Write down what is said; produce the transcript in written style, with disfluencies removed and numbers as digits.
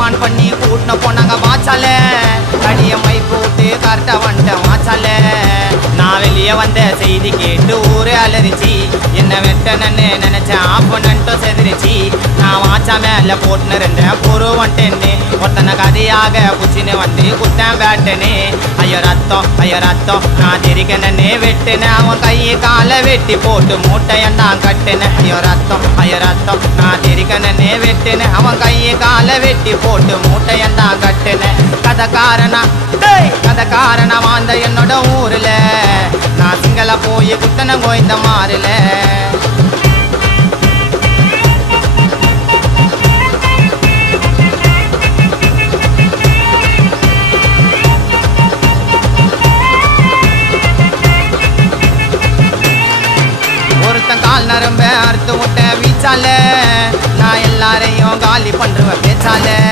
demand பண்ணி கூட்டின போனாங்க வாச்சால கடிய my போட்டு கரெக்டா வந்துட்டேன் வாச்சால நான் வெளியே வந்த செய்தி கேட்டு ஊரே அலறிச்சு என்ன வெட்டனன்னு நினைச்சேன் ஆப்பனன்ட்டும் செதிரிச்சு நான் வாச்சா மேல போட்டுன்னு இருந்தேன் பொறு வந்துட்டேன்னு ஒருத்தனை கதையாக புச்சின்னு வந்து குத்தேன் பேட்டனு ஐயோ ரத்தம் நான் தெரிக்கனே வெட்டுனேன் அவன் கையை காலை வெட்டி போட்டு மூட்டையன் தான் கட்டுனேன் ஐயோ ரத்தம் நான் தெரிக்கனே வெட்டுனேன் அவன் கையை காலை வெட்டி போட்டு மூட்டையன் தான் கட்டுனேன் கதை காரணம் வாழ்ந்த என்னோட ஊர்ல நான் சிங்கள போய் குத்தனை கோய்ந்த மாறல ஒருத்தன் கால் நரம்ப அறுத்து விட்ட வீச்சால நான் எல்லாரையும் காலி பண்றவன் பேச்சால